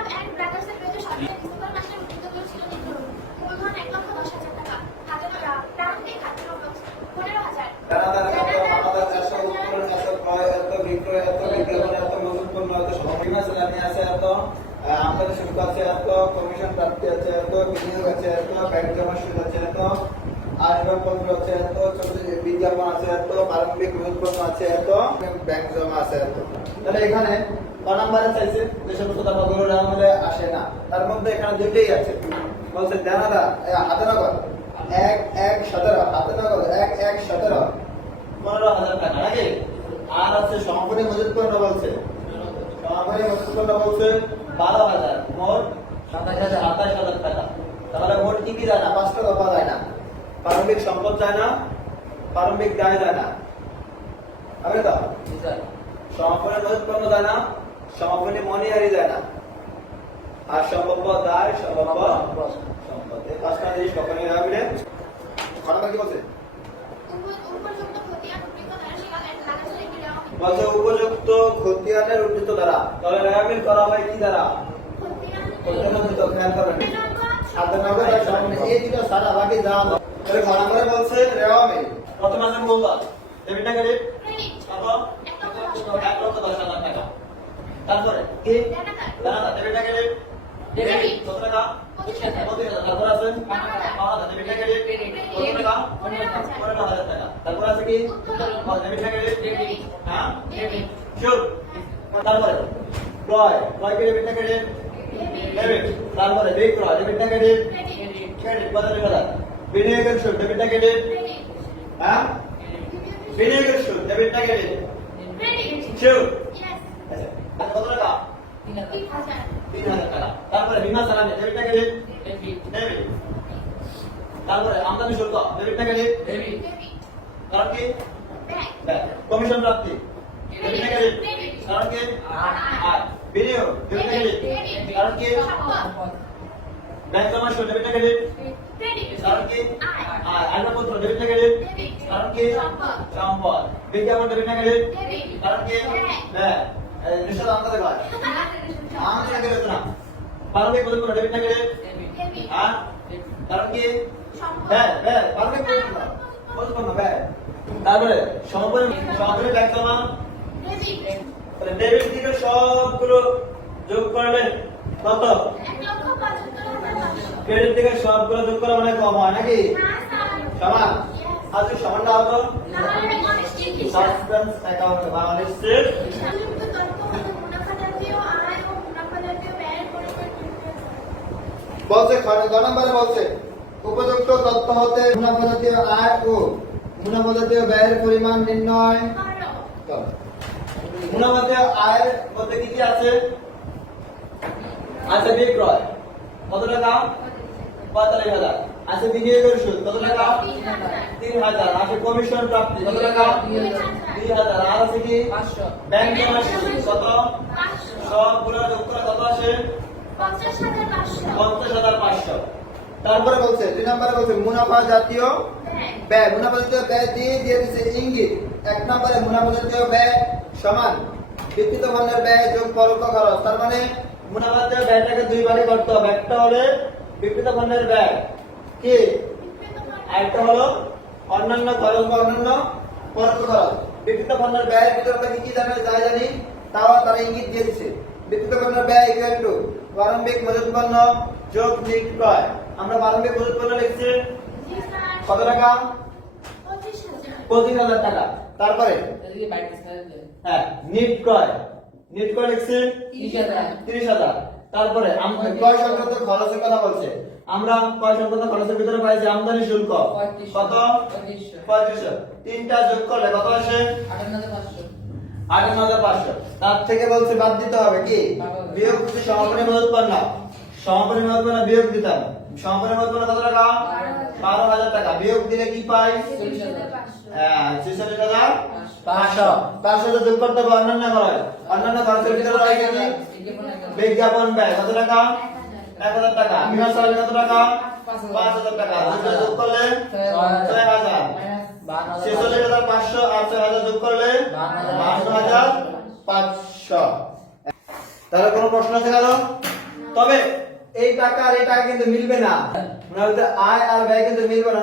Lab and ব্রাদার্সের বিরুদ্ধে সরকারের December মাসের উদ্যোগগুলো ছিল নিম্নরূপ: মূলধন 1,10,000 টাকা, খাজনা প্রারম্ভিক খাজনা 15,000, আমদানি শুল্ক আছে এত, কমিশন প্রাপ্তি আছে এত, বিনিয়োগ আছে এত, ব্যাংক জমা সুদ আছে এত, আসবাবপত্র আছে এত, ছোট বিজ্ঞাপন আছে এত, প্রারম্ভিক মূলধন আছে এত, ব্যাংক জমা আছে এত। তাহলে এখানে ক নাম্বারে চাইছে যে সমস্ত টাকাগুলো রামলে আসে না, তার মধ্যে এখানে দুইটাই আছে। বলছে জানাদা হাতে নগদ 1,17, হাতে নগদ 1,17, 15,000 টাকা নাকি? আর আছে সম্পূর্ণ মজুত পণ্য বলছে, সমাপনী মজুত পণ্য বলছে 12,000, মোট 27,000 টাকা। তাহলে মোট কি কি যায় না? 5টা দফা যায় না, প্রারম্ভিক সম্পদ যায় না, প্রারম্ভিক দায় যায় না, হবে তো? সমাপনী মজুত পণ্য যায় না, সমাপনী মনিহারি যায় না, আর সম্ভাব্য দায়, সম্ভাব্য সম্পদ, এই 5টা জিনিস কখনোই হবে না। কথা কি বলছে? বলছে উপযুক্ত খতিয়ানের উদ্ধৃত দ্বারা। তাহলে রেয়ামিল করা হয় কি দ্বারা? খতিয়ানোদ্ধৃত। খেয়াল করবেন সাথে নগদ আর সামনে এই দুটো সারা বাকি যা তাহলে ঘর করে বলছে রেয়ামিল প্রথম আছে মূলধন, ডেবিট ক্রেডিট কত? 1,10,000 টাকা। তারপরে কি? দানা ডেবিট ক্রেডিট ডেবিট কত টাকা? 25,000। তারপর আছে ডেবিট ক্রেডিট কত টাকা? 15,000 টাকা। তারপর আছে কি? ডেবিট ক্রেডিট ডেবিট, হ্যাঁ ডেবিট শুড। তারপরে ক্রয় কে ডেবিট ক্রেডিট ডেবিট। তারপরে বিক্রয় ডেবিট ক্রেডিট ক্রেডিট 25,000। বিনিয়োগের সুদ ডেবিট ক্রেডিট, হ্যাঁ বিনিয়োগের সুদ ডেবিট ক্রেডিট শুড। আচ্ছা কত টাকা? 3,000 টাকা। তারপরে বীমা চালানে ডেবিট ক্রেডিট ডেবিট। তারপরে আমদানি শুল্ক ডেবিট ক্রেডিট ডেবিট, কারণ কি? কমিশন প্রাপ্তি ডেবিট ক্রেডিট, কারণ কি? আয়। বিনিয়োগ ডেবিট ক্রেডিট, কারণ কি? ব্যাংক জমা সুদ ডেবিট ক্রেডিট, কারণ কি? আয়। আসবাবপত্র ডেবিট ক্রেডিট, কারণ কি? সম্পদ। বিজ্ঞাপন ডেবিট ক্রেডিট, কারণ কি? ব্যয়। নিশ্চয় আমাদের ভাই আমাদের ক্রেডিট না। প্রারম্ভিক মূলধন ডেবিট ক্রেডিট, হ্যাঁ কারণ কি? ব্যয় ব্যয় প্রারম্ভিক মূলধন ব্যয়। তারপরে সমাপনী ব্যাংক জমা ডেবিট থেকে সবগুলো যোগ করলে কত? ক্রেডিট থেকে সবগুলো যোগ করা মানে কম হয় নাকি? সমান। আজকে সমানটা হতো সাসপেন্স অ্যাকাউন্ট বা অনিশ্চিত। বলছে গ নম্বরে বলছে উপযুক্ত তথ্য হতে মুনাফা জাতীয় আয় ও মুনাফা জাতীয় ব্যয়ের পরিমাণ নির্ণয় করো। মুনাফা জাতীয় আয়ের মধ্যে কি কি আছে? আছে বিক্রয় কত টাকা? 45,000। আছে বিনিয়োগের সুদ কত টাকা? 3,000। আছে কমিশন প্রাপ্তি কত টাকা? 2,000। আর আছে কি? 500। ব্যাংক জমা সুদ কত? 500। সবগুলো যোগ করে কত আসে? 50,500। তারপরে বলছে 2 নম্বরে বলছে মুনাফা জাতীয় ব্যয়। মুনাফা জাতীয় ব্যয় দিয়ে দিয়েছে ইঙ্গিত। 1 নম্বরে মুনাফা জাতীয় ব্যয় সমান বিক্রিত পণ্যের ব্যয় যোগ পরোক্ষ খরচ। তার মানে মুনাফা জাতীয় ব্যয়টাকে দুই ভাগে করতে হবে। একটা হলো বিক্রিত পণ্যের ব্যয় কি, আরেকটা হলো অন্যান্য খরচ বা অন্যান্য পরোক্ষ খরচ। বিক্রিত পণ্যের ব্যয়ের ভিতরে আমরা কি কি জানি তাও তারা ইঙ্গিত দিয়ে দিচ্ছে। বিক্রিত পণ্যের ব্যয় ইকুয়াল টু প্রারম্ভিক মজুত পণ্য যোগ নিট ক্রয়। আমরা প্রারম্ভিক মজুত পণ্য লিখছি কত টাকা? 25,000 টাকা। তারপরে হ্যাঁ নিট ক্রয় লিখছি 30,000। তারপরে ক্রয় সংক্রান্ত খরচের কথা বলছে। আমরা ক্রয় সংক্রান্ত খরচের ভিতরে পাইছি আমদানি শুল্ক কত? 3500। তিনটা যোগ করলে কত আসে? 58,500। তার থেকে বলছে বাদ দিতে হবে কি? বিয়োগ দিতে সমাপনী মজুত পণ্য। সমাপনী মজুত পণ্য বিয়োগ দিতাম। সমাপনী মজুত পণ্য কত টাকা? 12,000 টাকা। বিয়োগ দিলে কি পাই? হ্যাঁ 46,500। তার সাথে যোগ করতে হবে অন্যান্য খরচ। অন্যান্য খরচের ভিতরে রয়েছে কি? বিজ্ঞাপন ব্যয় কত টাকা? 1,000 টাকা। বীমা চালানি কত টাকা? 5,000 টাকা। দুটো যোগ করলে 6,000। 46,500 আর 6,000 যোগ করলে 52,500। তাহলে কোনো প্রশ্ন আছে কারো? তবে এই টাকা আর এই টাকা কিন্তু মিলবে না, মানে আয় আর ব্যয় কিন্তু মিলবে না।